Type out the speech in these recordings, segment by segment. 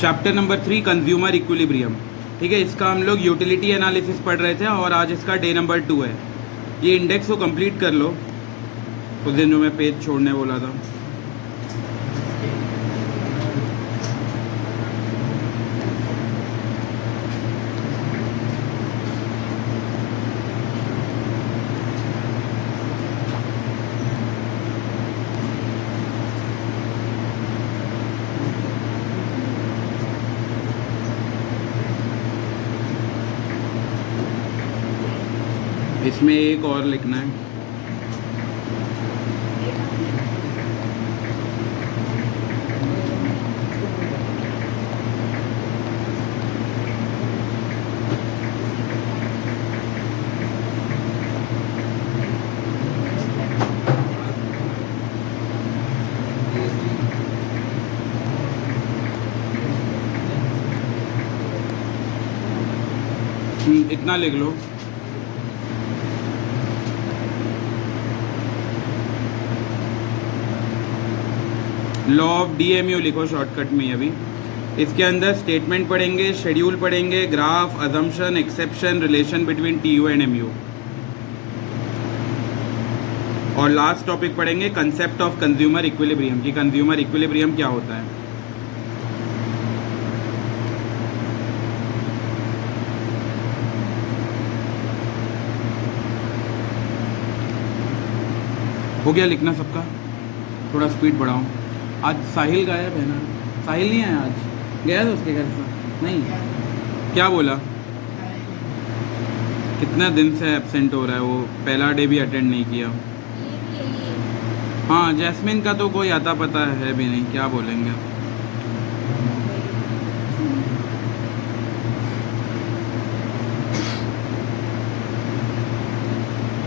Chapter number 3 consumer equilibrium. ठीक है, इसका हम लोग यूटिलिटी एनालिसिस पढ़ रहे थे और आज इसका डे नंबर 2 है। ये इंडेक्स को कंप्लीट कर लो, उस दिन जो मैं पेज छोड़ने बोला था। इसमें एक और लिखना है। इतना लिख लो। लॉ ऑफ डीएमयू लिखो शॉर्टकट में। अभी इसके अंदर स्टेटमेंट पढ़ेंगे, शेड्यूल पढ़ेंगे, graph, assumption, exception, relation between TU and MU, और लास्ट टॉपिक पढ़ेंगे कंसेप्ट ऑफ कंज्यूमर इक्विलिब्रियम कि कंज्यूमर इक्विलिब्रियम क्या होता है। हो गया लिखना सबका? थोड़ा स्पीड बढ़ाओ। आज साहिल गायब है ना? साहिल नहीं आया आज? गया था उसके घर से? नहीं, क्या बोला? कितना दिन से एब्सेंट हो रहा है वो, पहला डे भी अटेंड नहीं किया। हाँ, जैस्मिन का तो कोई आता पता है भी नहीं, क्या बोलेंगे।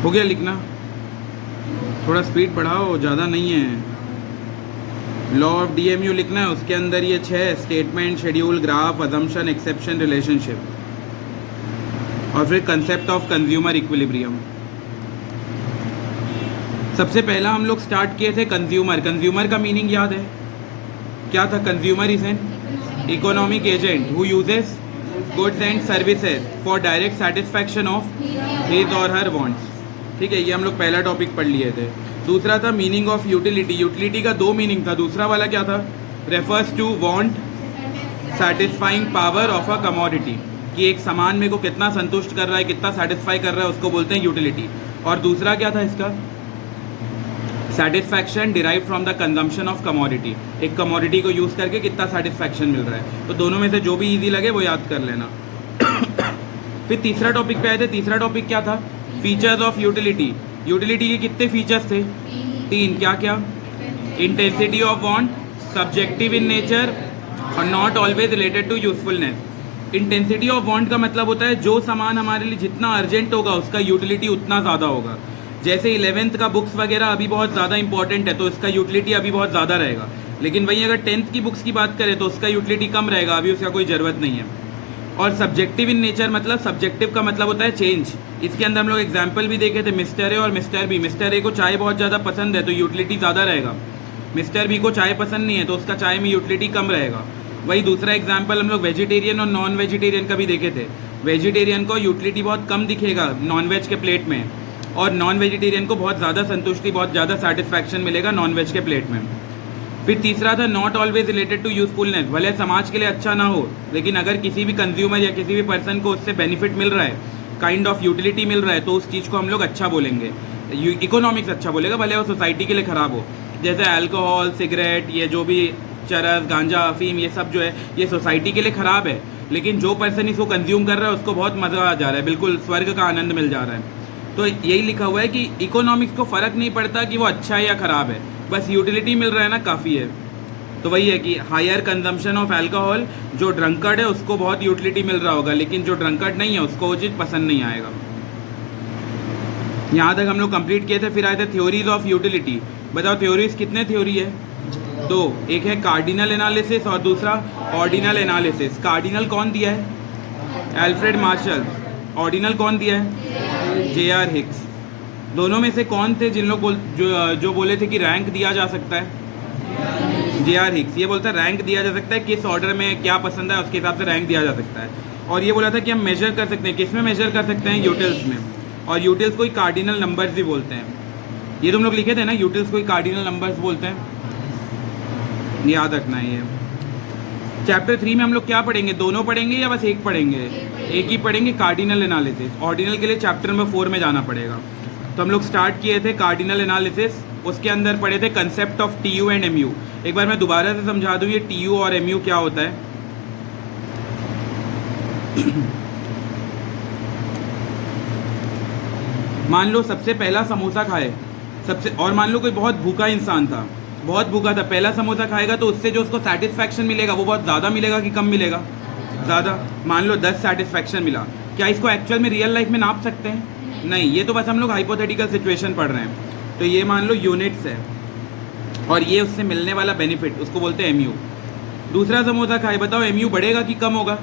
हो गया लिखना? थोड़ा स्पीड बढ़ाओ, ज़्यादा नहीं है। लॉ ऑफ डीएमयू लिखना है, उसके अंदर ये 6 statement, schedule, graph, assumption, exception, relationship, और फिर कंसेप्ट ऑफ कंज्यूमर इक्विलिब्रियम। सबसे पहला हम लोग स्टार्ट किए थे कंज्यूमर। कंज्यूमर का मीनिंग याद है क्या था? Consumer is an economic agent who uses goods and services for direct satisfaction of his और हर वांट्स। ठीक है, ये हम लोग पहला टॉपिक पढ़ लिए थे। दूसरा था मीनिंग ऑफ यूटिलिटी। यूटिलिटी का 2 मीनिंग था। दूसरा वाला क्या था? Refers to want satisfying power of a commodity, कि एक सामान मेरे को कितना संतुष्ट कर रहा है, कितना सेटिस्फाई कर रहा है, उसको बोलते हैं यूटिलिटी। और दूसरा क्या था इसका? Satisfaction derive from the consumption of commodity, एक कमोडिटी को यूज करके कितना सेटिस्फैक्शन मिल रहा है। तो दोनों में से जो भी इजी लगे वो याद कर लेना। फिर तीसरा टॉपिक पे आए थे। तीसरा टॉपिक क्या था? Features of utility. यूटिलिटी के कितने फीचर्स थे? 3। क्या क्या? Intensity of want, subjective in nature, और not always related to usefulness. Intensity of want का मतलब होता है जो सामान हमारे लिए जितना अर्जेंट होगा उसका यूटिलिटी उतना ज़्यादा होगा। जैसे 11th का बुक्स वगैरह अभी बहुत ज़्यादा इंपॉर्टेंट है तो इसका यूटिलिटी अभी बहुत ज़्यादा रहेगा। लेकिन वहीं अगर 10th की बुक्स की बात करें तो उसका यूटिलिटी कम रहेगा, अभी उसका कोई ज़रूरत नहीं है। और सब्जेक्टिव इन नेचर मतलब, सब्जेक्टिव का मतलब होता है चेंज। इसके अंदर हम लोग एग्जाम्पल भी देखे थे, मिस्टर ए और मिस्टर बी। मिस्टर ए को चाय बहुत ज़्यादा पसंद है तो यूटिलिटी ज़्यादा रहेगा। मिस्टर बी को चाय पसंद नहीं है तो उसका चाय में यूटिलिटी कम रहेगा। वही दूसरा एग्जाम्पल हम लोग वेजिटेरियन और नॉन वेजिटेरियन का भी देखे थे। वेजिटेरियन को यूटिलिटी बहुत कम दिखेगा नॉन वेज के प्लेट में, और नॉन वेजिटेरियन को बहुत ज़्यादा संतुष्टि, बहुत ज़्यादा सेटिस्फैक्शन मिलेगा नॉन वेज के प्लेट में। फिर तीसरा था not always related to usefulness. भले समाज के लिए अच्छा ना हो, लेकिन अगर किसी भी कंज्यूमर या किसी भी पर्सन को उससे बेनिफिट मिल रहा है, काइंड ऑफ यूटिलिटी मिल रहा है, तो उस चीज़ को हम लोग अच्छा बोलेंगे, इकोनॉमिक्स अच्छा बोलेगा, भले वो सोसाइटी के लिए ख़राब हो। जैसे अल्कोहल, सिगरेट, ये जो भी चरस, गांजा, अफीम, ये सब जो है ये सोसाइटी के लिए ख़राब है, लेकिन जो पर्सन इसको कंज्यूम कर रहा है उसको बहुत मज़ा आ जा रहा है, बिल्कुल स्वर्ग का आनंद मिल जा रहा है। तो यही लिखा हुआ है कि इकोनॉमिक्स को फ़र्क नहीं पड़ता कि वो अच्छा है या ख़राब है, बस यूटिलिटी मिल रहा है ना, काफ़ी है। तो वही है कि हायर कंजम्पशन ऑफ अल्कोहल, जो ड्रंकर्ड है उसको बहुत यूटिलिटी मिल रहा होगा, लेकिन जो ड्रंकर्ड नहीं है उसको वो चीज़ पसंद नहीं आएगा। यहाँ तक हम लोग कंप्लीट किए थे। फिर आए थे थ्योरीज ऑफ यूटिलिटी। बताओ थ्योरीज कितने थ्योरी है? 2। एक है कार्डिनल एनालिसिस और दूसरा ऑर्डिनल एनालिसिस। कार्डिनल कौन दिया है? Alfred Marshall. ऑर्डिनल कौन दिया है? J.R. हिक्स। दोनों में से कौन थे जिन लोग जो बोले थे कि रैंक दिया जा सकता है? J.R. हिक्स ये बोलता है रैंक दिया जा सकता है, किस ऑर्डर में क्या पसंद है उसके हिसाब से रैंक दिया जा सकता है। और ये बोला था कि हम मेजर कर सकते हैं, किस में मेजर कर सकते हैं, यूटिल्स में। और यूटिल्स को कार्डिनल नंबर्स भी बोलते हैं। ये तुम लोग लिखे थे ना, यूटिल्स को कार्डिनल नंबर्स बोलते हैं, याद रखना है ये। चैप्टर 3 में हम लोग क्या पढ़ेंगे, दोनों पढ़ेंगे या बस एक पढ़ेंगे? एक ही पढ़ेंगे, कार्डिनल एनालिसिस। ऑर्डिनल के लिए चैप्टर नंबर 4 में जाना पड़ेगा। तो हम लोग स्टार्ट किए थे कार्डिनल एनालिसिस, उसके अंदर पढ़े थे concept of TU and MU. एक बार मैं दोबारा से समझा दूँ ये टीयू और एमयू क्या होता है। मान लो सबसे पहला समोसा खाए, और मान लो कोई बहुत भूखा इंसान था, बहुत भूखा था, पहला समोसा खाएगा तो उससे जो उसको सेटिस्फैक्शन मिलेगा वो बहुत ज़्यादा मिलेगा कि कम मिलेगा? ज़्यादा। मान लो 10 सेटिस्फैक्शन मिला, क्या इसको एक्चुअल में रियल लाइफ में नाप सकते हैं? नहीं, ये तो बस हम लोग हाइपोथेटिकल सिचुएशन पढ़ रहे हैं। तो ये मान लो यूनिट्स है, और ये उससे मिलने वाला बेनिफिट उसको बोलते हैं एमयू। दूसरा समोसा खाए, बताओ एमयू बढ़ेगा कि कम होगा?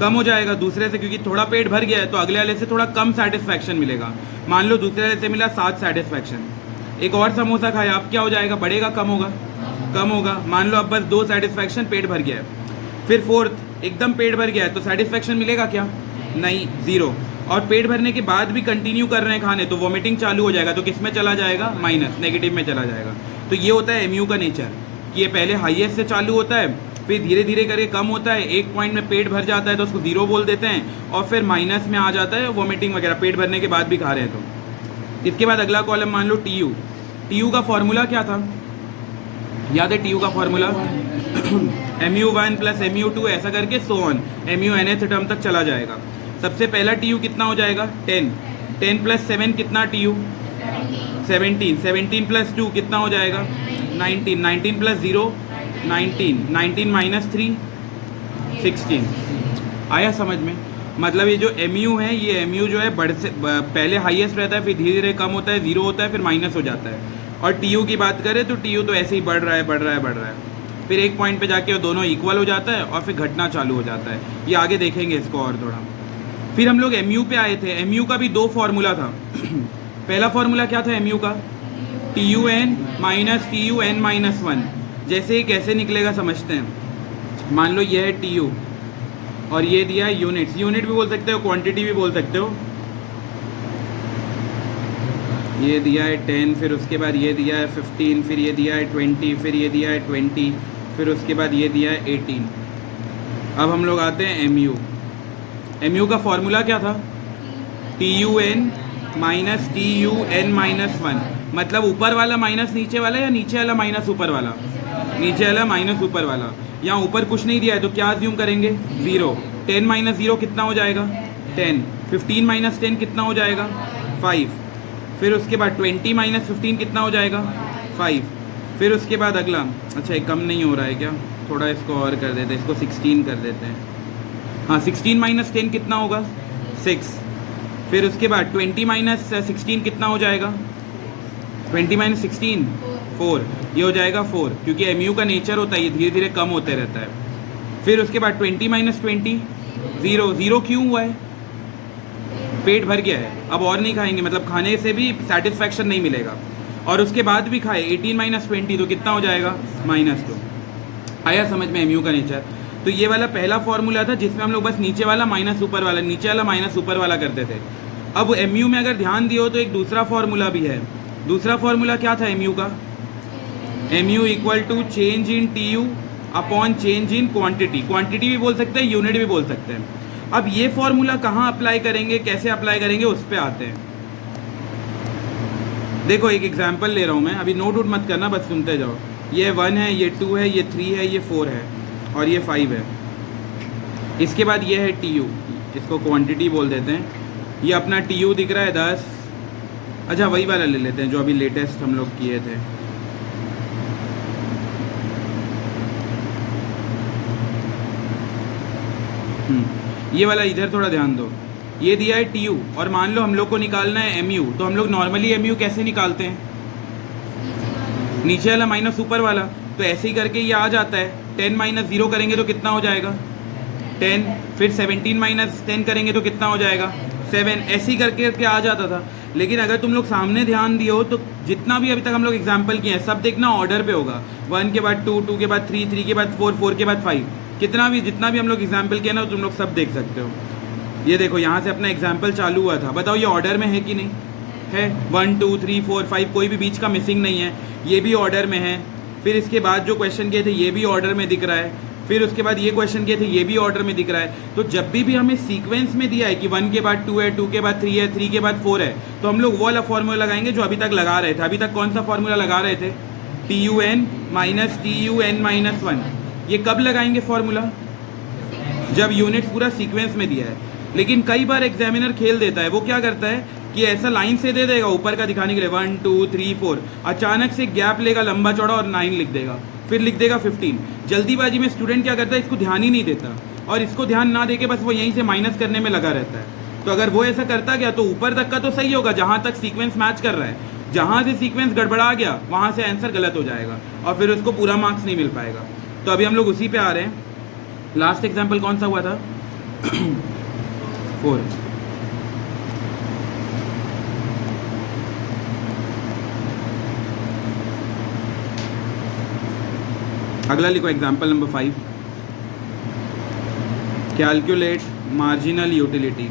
कम हो जाएगा दूसरे से, क्योंकि थोड़ा पेट भर गया है तो अगले वाले से थोड़ा कम सेटिस्फैक्शन मिलेगा। मान लो दूसरे वाले से मिला 7 सेटिस्फैक्शन, एक और समोसा खाए, आप क्या हो जाएगा, बढ़ेगा कम होगा? कम होगा। मान लो अब बस 2 सेटिस्फैक्शन, पेट भर गया है। फिर फोर्थ एकदम पेट भर गया है तो सेटिस्फैक्शन मिलेगा क्या? नहीं, 0। और पेट भरने के बाद भी कंटिन्यू कर रहे हैं खाने तो वोमिटिंग चालू हो जाएगा, तो किस में चला जाएगा? माइनस, नेगेटिव में चला जाएगा। तो ये होता है एमयू का नेचर, कि ये पहले हाईएस्ट से चालू होता है, फिर धीरे धीरे करके कम होता है, एक पॉइंट में पेट भर जाता है तो उसको 0 बोल देते हैं, और फिर माइनस में आ जाता है वोमिटिंग वगैरह, पेट भरने के बाद भी खा रहे हैं तो। इसके बाद अगला कॉलम मान लो टीयू। टीयू का फॉर्मूला क्या था, याद है टीयू का फॉर्मूला? mu1 प्लस mu2 ऐसा करके so on, mu nth term तक चला जाएगा। सबसे पहला टीयू कितना हो जाएगा? 10। 10 प्लस 7 कितना टीयू? 17। 17 प्लस 2 कितना हो जाएगा? 19। 19 प्लस 0 19। 19 माइनस 3 16। आया समझ में? मतलब ये जो एमयू है, ये एमयू जो है पहले हाईएस्ट रहता है, फिर धीरे धीरे कम होता है, 0 होता है, फिर माइनस हो जाता है। और टीयू की बात करें तो टीयू तो ऐसे ही बढ़ रहा है, बढ़ रहा है, बढ़ रहा है, फिर एक पॉइंट पे जाके वो दोनों इक्वल हो जाता है और फिर घटना चालू हो जाता है। ये आगे देखेंगे इसको और थोड़ा। फिर हम लोग एमयू पे आए थे। एमयू का भी 2 फार्मूला था। पहला फार्मूला क्या था एमयू का? T U N minus T U N minus 1। जैसे ही कैसे निकलेगा समझते हैं। मान लो ये है टी यू और ये दिया है यूनिट्स। यूनिट भी बोल सकते हो, क्वांटिटी भी बोल सकते हो। ये दिया है 10, फिर उसके बाद ये दिया है 15, फिर ये दिया है 20, फिर ये दिया है 20, फिर उसके बाद ये दिया है 18। अब हम लोग आते हैं एमयू। एमयू का फॉर्मूला क्या था? T U N minus T U N minus 1। मतलब ऊपर वाला माइनस नीचे वाला या नीचे वाला माइनस ऊपर वाला? नीचे वाला माइनस ऊपर वाला। यहाँ ऊपर कुछ नहीं दिया है तो क्या अज्यूम करेंगे? 0। 10 माइनस 0 कितना हो जाएगा? 10। 15 माइनस 10 कितना हो जाएगा? 5। फिर उसके बाद 20 माइनस 15 कितना हो जाएगा? 5। फिर उसके बाद अगला, अच्छा ये कम नहीं हो रहा है क्या? थोड़ा इसको और कर देते हैं, इसको 16 कर देते हैं। हाँ, 16 माइनस 10 कितना होगा? 6। फिर उसके बाद 20 माइनस 16 कितना हो जाएगा? 20 माइनस 16 4। ये हो जाएगा 4, क्योंकि एमयू का नेचर होता है ये धीरे धीरे कम होते रहता है। फिर उसके बाद 20 माइनस 20 0। 0 क्यों हुआ है? पेट भर गया है, अब और नहीं खाएंगे, मतलब खाने से भी सेटिस्फैक्शन नहीं मिलेगा। और उसके बाद भी खाए 18 माइनस 20 तो कितना हो जाएगा? -2। आया समझ में एमयू का नेचर? तो ये वाला पहला फॉर्मूला था जिसमें हम लोग बस नीचे वाला माइनस ऊपर वाला, नीचे वाला माइनस ऊपर वाला करते थे। अब एमयू में अगर ध्यान दियो तो एक दूसरा फॉर्मूला भी है। दूसरा फॉर्मूला क्या था एमयू का? MU equal to change in T U upon change in quantity. Quantity भी बोल सकते हैं, यूनिट भी बोल सकते हैं। अब ये फॉर्मूला कहाँ अप्लाई करेंगे, कैसे अप्लाई करेंगे, उस पर आते हैं। देखो एक एग्जांपल ले रहा हूँ मैं, अभी नोट वोट मत करना, बस सुनते जाओ। ये 1 है, ये 2 है, ये 3 है, ये 4 है और ये 5 है। इसके बाद ये है टी यू, इसको क्वांटिटी बोल देते हैं। ये अपना टी यू दिख रहा है 10। अच्छा वही वाला ले लेते हैं जो अभी लेटेस्ट हम लोग किए थे। ये वाला इधर थोड़ा ध्यान दो। ये दिया है टी यू और मान लो हम लोग को निकालना है एम यू, तो हम लोग नॉर्मली एम यू कैसे निकालते हैं? नीचे वाला माइनस ऊपर वाला, तो ऐसे ही करके ये आ जाता है। 10 माइनस 0 करेंगे तो कितना हो जाएगा? 10। फिर 17 माइनस 10 करेंगे तो कितना हो जाएगा? 7 ऐसी करके आ जाता था। लेकिन अगर तुम लोग सामने ध्यान दिए हो तो जितना भी अभी तक हम लोग एग्जाम्पल किए हैं सब देखना ऑर्डर पे होगा। 1 के बाद 2, 2 के बाद 3, 3 के बाद 4, 4 के बाद 5, जितना भी हम लोग एग्जाम्पल किए ना तुम लोग सब देख सकते हो। ये देखो यहाँ से अपना एग्जाम्पल चालू हुआ था, बताओ ये ऑर्डर में है कि नहीं है? 1, 2, 3, 4, 5 कोई भी बीच का मिसिंग नहीं है, ये भी ऑर्डर में है। फिर इसके बाद जो क्वेश्चन किए थे ये भी ऑर्डर में दिख रहा है, फिर उसके बाद ये क्वेश्चन किए थे ये भी ऑर्डर में दिख रहा है। तो जब भी हमें सीक्वेंस में दिया है कि 1 के बाद 2 है, 2 के बाद 3 है, 3 के बाद 4 है, तो हम लोग वो वाला फॉर्मूला लगाएंगे जो अभी तक लगा रहे थे। अभी तक कौन सा फॉर्मूला लगा रहे थे? TUN minus TUN minus 1। ये कब लगाएंगे फॉर्मूला? जब यूनिट्स पूरा सीक्वेंस में दिया है। लेकिन कई बार एग्जामिनर खेल देता है, वो क्या करता है कि ऐसा लाइन से दे देगा ऊपर का दिखाने के लिए 1, 2, 3, 4, अचानक से गैप लेगा लंबा चौड़ा और 9 लिख देगा, फिर लिख देगा 15। जल्दीबाजी में स्टूडेंट क्या करता है, इसको ध्यान ही नहीं देता, और इसको ध्यान ना देके बस वो यहीं से माइनस करने में लगा रहता है। तो अगर वो ऐसा करता गया तो ऊपर तक का तो सही होगा जहाँ तक सीक्वेंस मैच कर रहा है, जहाँ से सीक्वेंस गड़बड़ा गया वहाँ से आंसर गलत हो जाएगा और फिर उसको पूरा मार्क्स नहीं मिल पाएगा। तो अभी हम लोग उसी पे आ रहे हैं। लास्ट एग्जाम्पल कौन सा हुआ था? 4। अगला लिखो example number 5, calculate marginal utility.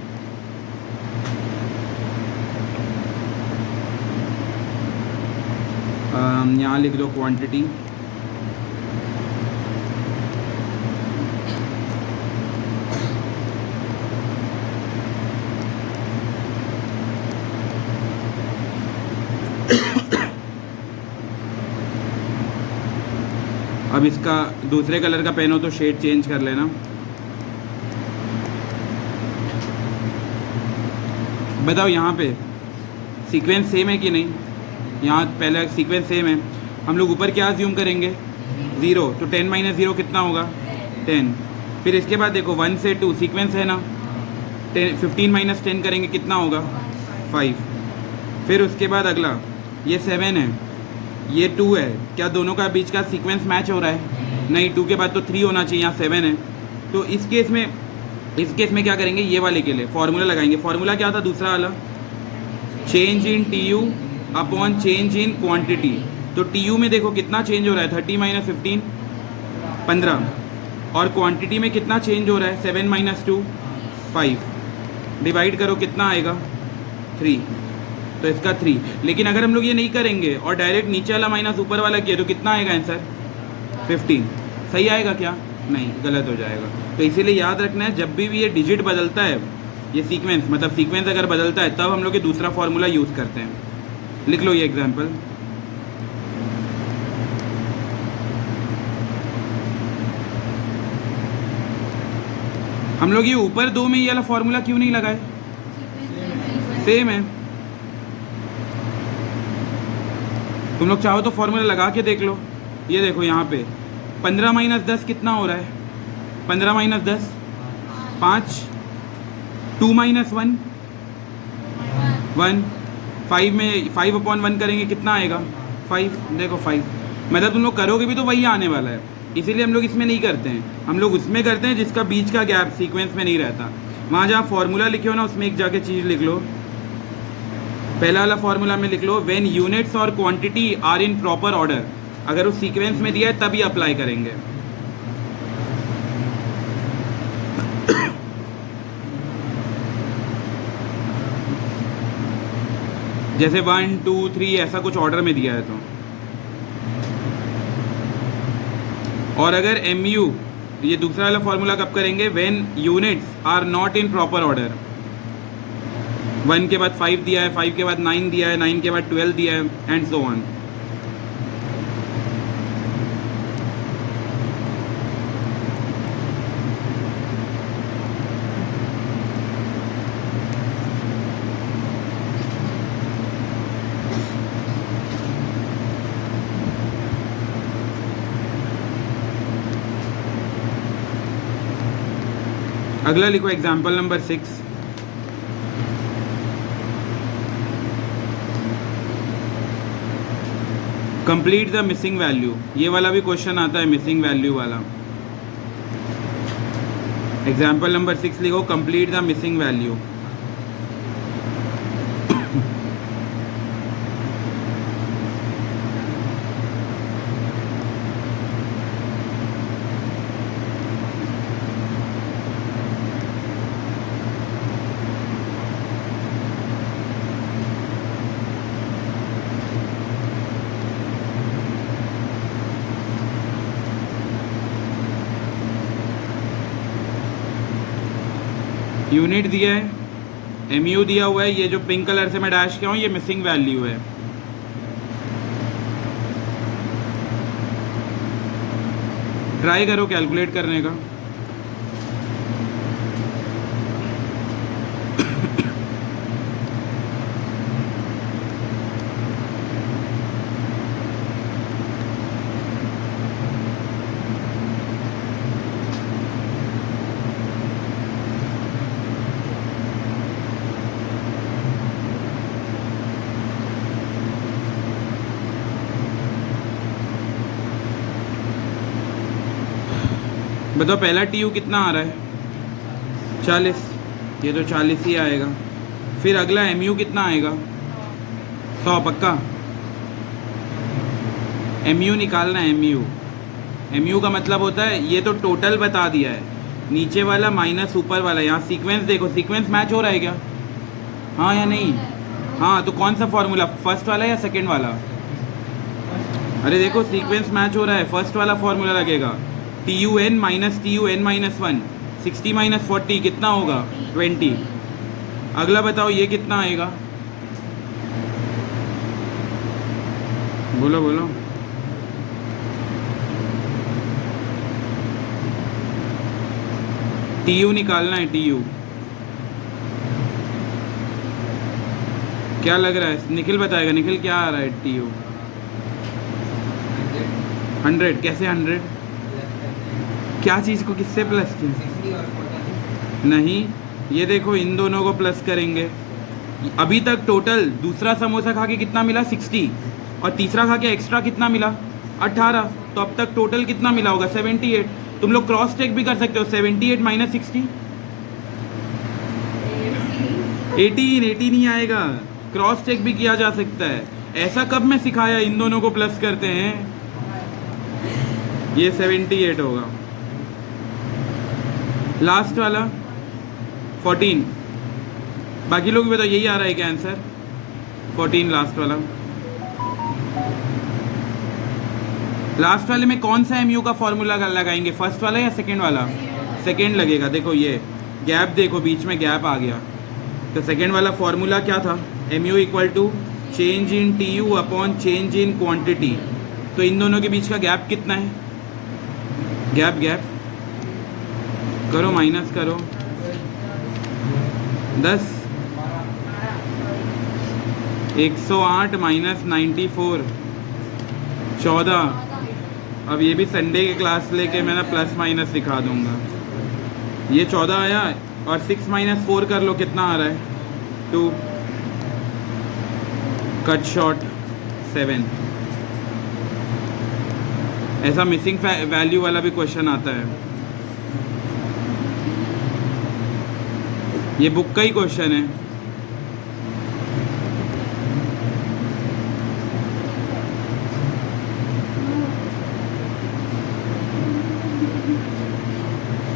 यहाँ लिख दो क्वांटिटी, अब इसका दूसरे कलर का पेन हो तो शेड चेंज कर लेना। बताओ यहाँ पे सीक्वेंस सेम है कि नहीं? यहाँ पहला सीक्वेंस सेम है, हम लोग ऊपर क्या अज्यूम करेंगे? 0। तो 10 माइनस 0 कितना होगा? 10। फिर इसके बाद देखो 1 से 2 सीक्वेंस है ना, 15 माइनस 10 करेंगे कितना होगा? 5। फिर उसके बाद अगला ये 7 है, ये 2 है, क्या दोनों का बीच का सीक्वेंस मैच हो रहा है? नहीं, 2 के बाद तो 3 होना चाहिए, यहाँ 7 है। तो इस केस में क्या करेंगे? ये वाले के लिए फॉर्मूला लगाएंगे। फॉर्मूला क्या था दूसरा वाला? Change in TU upon change in quantity. तो TU में देखो कितना चेंज हो रहा है? 30 माइनस 15 15, और क्वांटिटी में कितना चेंज हो रहा है? 7 माइनस 2 5। डिवाइड करो कितना आएगा? 3। तो इसका 3। लेकिन अगर हम लोग ये नहीं करेंगे और डायरेक्ट नीचे वाला माइनस ऊपर वाला किया तो कितना आएगा आंसर? 15। सही आएगा क्या? नहीं, गलत हो जाएगा। तो इसीलिए याद रखना है जब भी ये डिजिट बदलता है, ये सीक्वेंस मतलब सीक्वेंस अगर बदलता है तब हम लोग ये दूसरा फॉर्मूला यूज़ करते हैं। लिख लो ये एग्जाम्पल। हम लोग ये ऊपर 2 में ये वाला फॉर्मूला क्यों नहीं लगाए? सेम है। तुम लोग चाहो तो फॉर्मूला लगा के देख लो। ये देखो यहाँ पे 15 माइनस 10 कितना हो रहा है? 15 माइनस 10 5, 2 माइनस 1 1, 5 में 5 अपॉन 1 करेंगे कितना आएगा? 5। देखो 5, मतलब तुम लोग करोगे भी तो वही आने वाला है। इसीलिए हम लोग इसमें नहीं करते हैं, हम लोग उसमें करते हैं जिसका बीच का गैप सीक्वेंस में नहीं रहता। वहाँ जहाँ फॉर्मूला लिखे हो ना उसमें एक जाके चीज़ लिख लो। पहला वाला फॉर्मूला में लिख लो व्हेन यूनिट्स और quantity are in proper order. अगर वो सीक्वेंस में दिया है तभी अप्लाई करेंगे। जैसे 1, 2, 3 ऐसा कुछ ऑर्डर में दिया है तो। और अगर MU, ये दूसरा वाला फॉर्मूला कब करेंगे? When units are not in proper order. 1 के बाद 5 दिया है, 5 के बाद 9 दिया है, 9 के बाद 12 दिया है, एंड सो ऑन। अगला लिखो example number 6। Complete the missing value. ये वाला भी क्वेश्चन आता है, मिसिंग वैल्यू वाला। एग्जाम्पल नंबर 6 लिखो complete the missing value. Unit दिया है, एमयू दिया हुआ है, ये जो पिंक कलर से मैं डैश किया हूँ ये मिसिंग वैल्यू है। ट्राई करो कैलकुलेट करने का। बताओ पहला टी यू कितना आ रहा है? 40, ये तो 40 ही आएगा। फिर अगला एम यू कितना आएगा? 100 पक्का। एम यू निकालना है, एम यू का मतलब होता है, ये तो टोटल बता दिया है, नीचे वाला माइनस ऊपर वाला। यहाँ सीक्वेंस देखो, सीक्वेंस मैच हो रहा है क्या? हाँ या नहीं? हाँ, तो कौन सा फॉर्मूला, फर्स्ट वाला या सेकेंड वाला? अरे देखो सीक्वेंस मैच हो रहा है, फर्स्ट वाला फॉर्मूला लगेगा। T U N minus T U N minus 1, 60 minus 40 कितना होगा? 20। अगला बताओ ये कितना आएगा? बोलो बोलो। टी यू निकालना है, टी यू क्या लग रहा है? निखिल बताएगा। निखिल क्या आ रहा है टी यू? 100। कैसे 100? क्या चीज़ को किससे प्लस किया? नहीं, ये देखो इन दोनों को प्लस करेंगे। अभी तक टोटल दूसरा समोसा खा के कितना मिला? 60। और तीसरा खा के एक्स्ट्रा कितना मिला? 18। तो अब तक टोटल कितना मिला होगा? 78। तुम लोग क्रॉस चेक भी कर सकते हो, 78 माइनस 60 18 ही आएगा। क्रॉस चेक भी किया जा सकता है। ऐसा कब मैं सिखाया इन दोनों को प्लस करते हैं? ये 78 होगा। लास्ट वाला 14। बाकी लोग भी बताओ यही आ रहा है क्या आंसर? 14 लास्ट वाला। लास्ट वाले में कौन सा एमयू का फॉर्मूला लगाएंगे, फर्स्ट वाला या सेकंड वाला? सेकंड लगेगा। देखो ये गैप देखो, बीच में गैप आ गया, तो सेकंड वाला फॉर्मूला क्या था? MU equal to change in T U upon change in quantity. तो इन दोनों के बीच का गैप कितना है? गैप करो, माइनस करो। 10 108 माइनस 94 14। अब ये भी संडे की क्लास लेके मैं ना प्लस माइनस सिखा दूंगा। ये 14 आया और 6 माइनस 4 कर लो, कितना आ रहा है? 2। Cut short 7। ऐसा मिसिंग वैल्यू वाला भी क्वेश्चन आता है। ये बुक का ही क्वेश्चन है।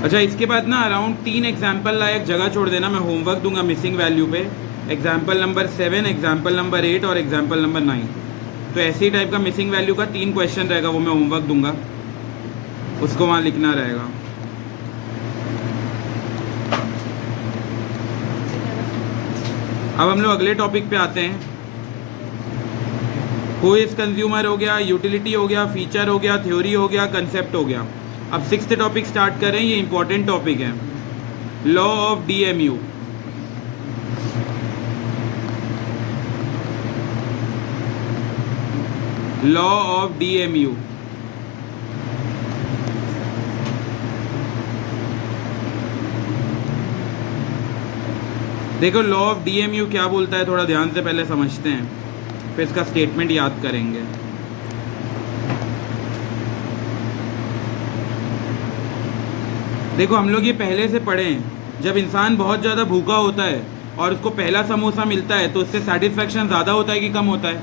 अच्छा, इसके बाद ना अराउंड 3 एग्जाम्पल लायक जगह छोड़ देना, मैं होमवर्क दूंगा मिसिंग वैल्यू पे। एग्जाम्पल नंबर 7, एग्जाम्पल नंबर 8 और एग्जाम्पल नंबर 9। तो ऐसी टाइप का मिसिंग वैल्यू का 3 क्वेश्चन रहेगा, वो मैं होमवर्क दूंगा, उसको वहाँ लिखना रहेगा। अब हम लोग अगले टॉपिक पे आते हैं। हु इज कंज्यूमर हो गया, यूटिलिटी हो गया, फीचर हो गया, थ्योरी हो गया, कंसेप्ट हो गया। अब 6th टॉपिक स्टार्ट करें। ये इंपॉर्टेंट टॉपिक है, law of DMU. Law of DMU. देखो लॉ ऑफ डीएमयू क्या बोलता है, थोड़ा ध्यान से पहले समझते हैं, फिर इसका स्टेटमेंट याद करेंगे। देखो हम लोग ये पहले से पढ़े हैं। जब इंसान बहुत ज़्यादा भूखा होता है और उसको पहला समोसा मिलता है तो उससे सेटिस्फेक्शन ज़्यादा होता है कि कम होता है?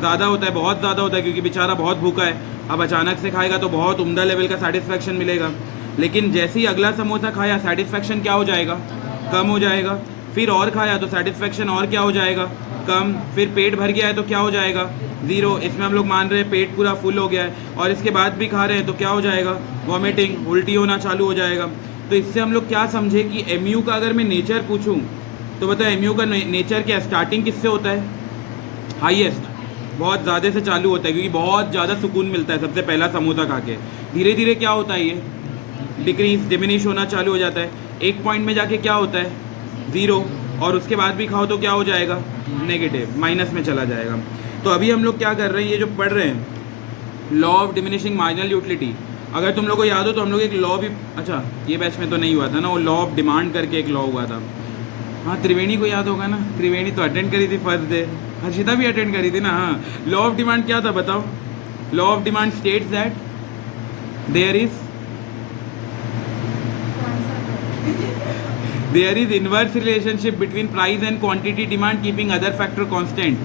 ज़्यादा होता है, बहुत ज़्यादा होता है, क्योंकि बेचारा बहुत भूखा है। अब अचानक से खाएगा तो बहुत उम्दा लेवल का सेटिस्फेक्शन मिलेगा। लेकिन जैसे ही अगला समोसा खाया, सेटिस्फेक्शन क्या हो जाएगा? कम हो जाएगा। फिर और खाया तो सेटिस्फेक्शन और क्या हो जाएगा? कम। फिर पेट भर गया है तो क्या हो जाएगा? 0। इसमें हम लोग मान रहे हैं पेट पूरा फुल हो गया है, और इसके बाद भी खा रहे हैं तो क्या हो जाएगा? वॉमिटिंग, उल्टी होना चालू हो जाएगा। तो इससे हम लोग क्या समझे कि एम का अगर मैं नेचर पूछूं तो बताओ एम का नेचर क्या, स्टार्टिंग किससे होता है, हाईएस्ट, बहुत ज़्यादा से चालू होता है क्योंकि बहुत ज़्यादा सुकून मिलता है सबसे पहला समोसा खा के। धीरे धीरे क्या होता है, ये डिक्रीज डिमिनिश होना चालू हो जाता है। एक पॉइंट में जाके क्या होता है, 0, और उसके बाद भी खाओ तो क्या हो जाएगा, नेगेटिव, माइनस में चला जाएगा। तो अभी हम लोग क्या कर रहे हैं, ये जो पढ़ रहे हैं law of diminishing marginal utility, अगर तुम लोग को याद हो तो हम लोग एक लॉ भी, अच्छा ये बैच में तो नहीं हुआ था ना, वो लॉ ऑफ डिमांड करके एक लॉ हुआ था। हाँ त्रिवेणी को याद होगा ना, त्रिवेणी तो अटेंड करी थी फर्स्ट डे, हर्षिता भी अटेंड करी थी ना। हाँ, लॉ ऑफ डिमांड क्या था बताओ। Law of demand states that there is inverse relationship between price and quantity demand keeping other factor constant.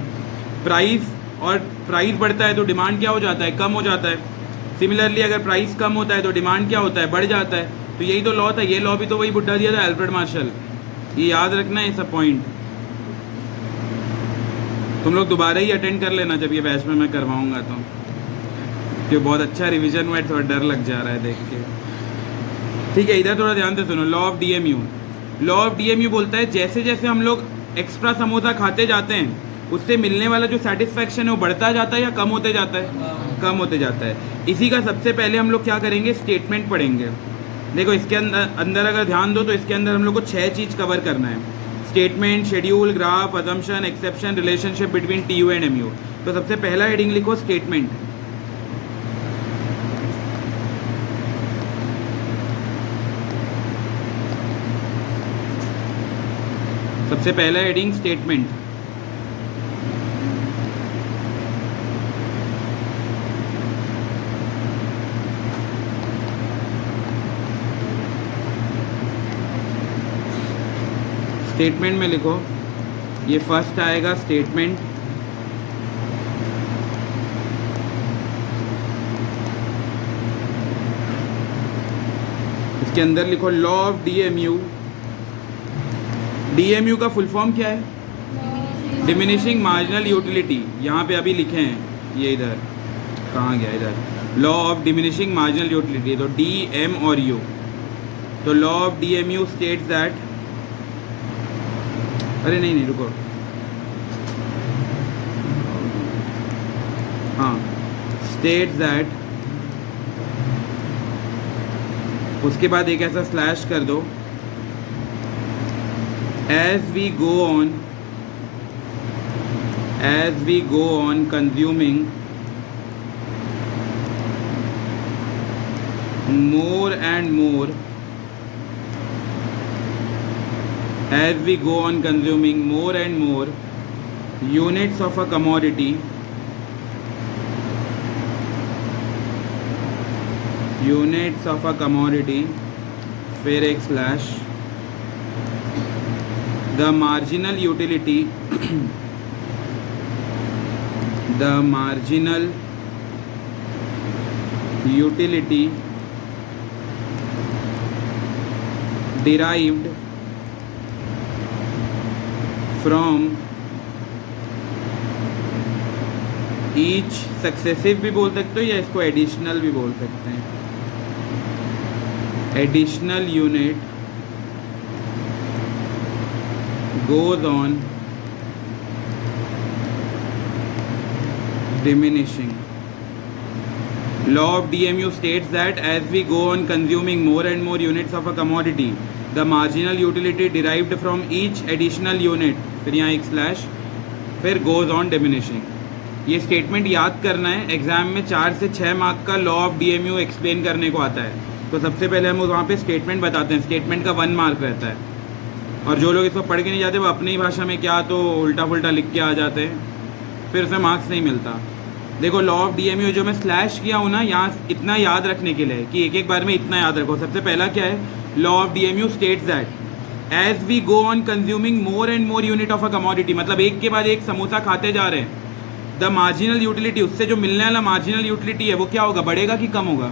Price बढ़ता है तो डिमांड क्या हो जाता है, कम हो जाता है। सिमिलरली अगर प्राइस कम होता है तो डिमांड क्या होता है, बढ़ जाता है। तो यही तो लॉ था, ये लॉ भी तो वही बुड्ढा दिया था अल्फ्रेड मार्शल, ये याद रखना है सब पॉइंट। तुम लोग दोबारा ही अटेंड कर लेना जब ये बैच में मैं करवाऊंगा तो, जो बहुत अच्छा रिवीजन हुआ है, थोड़ा डर लग जा रहा है देख के। ठीक है, इधर थोड़ा ध्यान से सुनो। Law of DMU, law of DMU बोलता है जैसे जैसे हम लोग एक्स्ट्रा समोसा खाते जाते हैं उससे मिलने वाला जो सेटिस्फैक्शन है वो बढ़ता जाता है या कम होते जाता है, कम होते जाता है। इसी का सबसे पहले हम लोग क्या करेंगे, स्टेटमेंट पढ़ेंगे। देखो इसके अंदर अगर ध्यान दो तो इसके अंदर हम लोग को 6 चीज़ कवर करना है, statement, schedule, graph, assumption, exception, relationship between TU and MU. तो सबसे पहला हेडिंग लिखो स्टेटमेंट। सबसे पहला हेडिंग स्टेटमेंट। स्टेटमेंट में लिखो, ये फर्स्ट आएगा स्टेटमेंट। इसके अंदर लिखो लॉ ऑफ डीएमयू। डीएमयू का फुल फॉर्म क्या है, डिमिनिशिंग मार्जिनल यूटिलिटी। यहाँ पे अभी लिखे हैं, ये इधर कहाँ गया, इधर law of diminishing marginal utility, तो डी एम और यू। तो law of DMU states that, अरे नहीं रुको, हाँ, स्टेट्स दैट, उसके बाद एक ऐसा स्लैश कर दो, as we go on consuming more and more, as we go on consuming more and more units of a commodity, फिर एक slash, the marginal utility derived from each successive भी बोल सकते हो या इसको एडिशनल भी बोल सकते हैं, additional unit goes on diminishing. Law of DMU states that as we go on consuming more and more units of a commodity, the marginal utility derived from each additional unit, फिर यहाँ एक slash, फिर goes on diminishing। ये statement याद करना है, exam में 4 से 6 मार्क का लॉ ऑफ डीएमयू एक्सप्लेन करने को आता है। तो सबसे पहले हम वहाँ पे स्टेटमेंट बताते हैं, स्टेटमेंट का 1 मार्क रहता है। और जो लोग इसको पढ़ के नहीं जाते वो अपनी ही भाषा में क्या तो उल्टा फुल्टा लिख के आ जाते हैं, फिर उसमें मार्क्स नहीं मिलता। देखो लॉ ऑफ डीएमयू जो मैं स्लैश किया हूँ ना, यहाँ इतना याद रखने के लिए कि एक एक बार में इतना याद रखो। सबसे पहला क्या है, law of DMU states that as we go on consuming more and more unit of a commodity, मतलब एक के बाद एक समोसा खाते जा रहे हैं, द मार्जिनल यूटिलिटी, उससे जो मिलने वाला मार्जिनल यूटिलिटी है वो क्या होगा, बढ़ेगा कि कम होगा,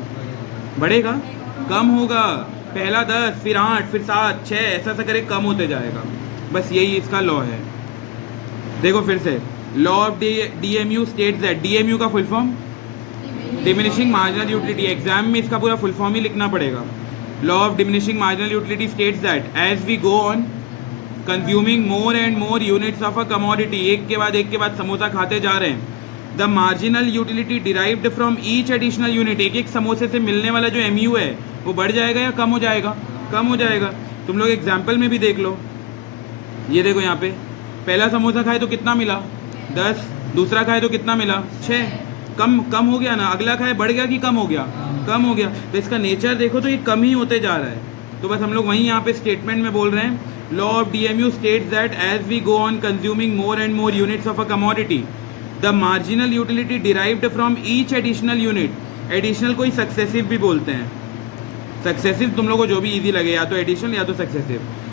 बढ़ेगा, कम होगा। पहला 10, फिर 8, फिर 7, 6, ऐसा ऐसा करे कम होते जाएगा। बस यही इसका लॉ है। देखो फिर से, law of DMU states that, DMU का full form diminishing marginal utility, exam में इसका पूरा फुल फॉर्म ही लिखना पड़ेगा। Law of diminishing marginal utility states that as we go on consuming more and more units of a commodity, एक के बाद समोसा खाते जा रहे हैं, the marginal utility derived from each additional unit, एक एक समोसे से मिलने वाला जो MU है वो बढ़ जाएगा या कम हो जाएगा? कम हो जाएगा। तुम लोग एग्जाम्पल में भी देख लो, ये देखो यहाँ पे पहला समोसा खाए तो कितना मिला? 10, दूसरा खाए तो कितना मिला? 6, कम हो गया ना। अगला खाए बढ़ गया कि कम हो गया? कम हो गया। तो इसका नेचर देखो तो ये कम ही होते जा रहा है। तो बस हम लोग वहीं यहाँ पे स्टेटमेंट में बोल रहे हैं, law of DMU states that as we go on consuming more and more units of a commodity, the marginal utility derived from each additional unit, additional को ही सक्सेसिव भी बोलते हैं। सक्सेसिव तुम लोग को जो भी ईजी लगे, या तो एडिशनल या तो सक्सेसिव।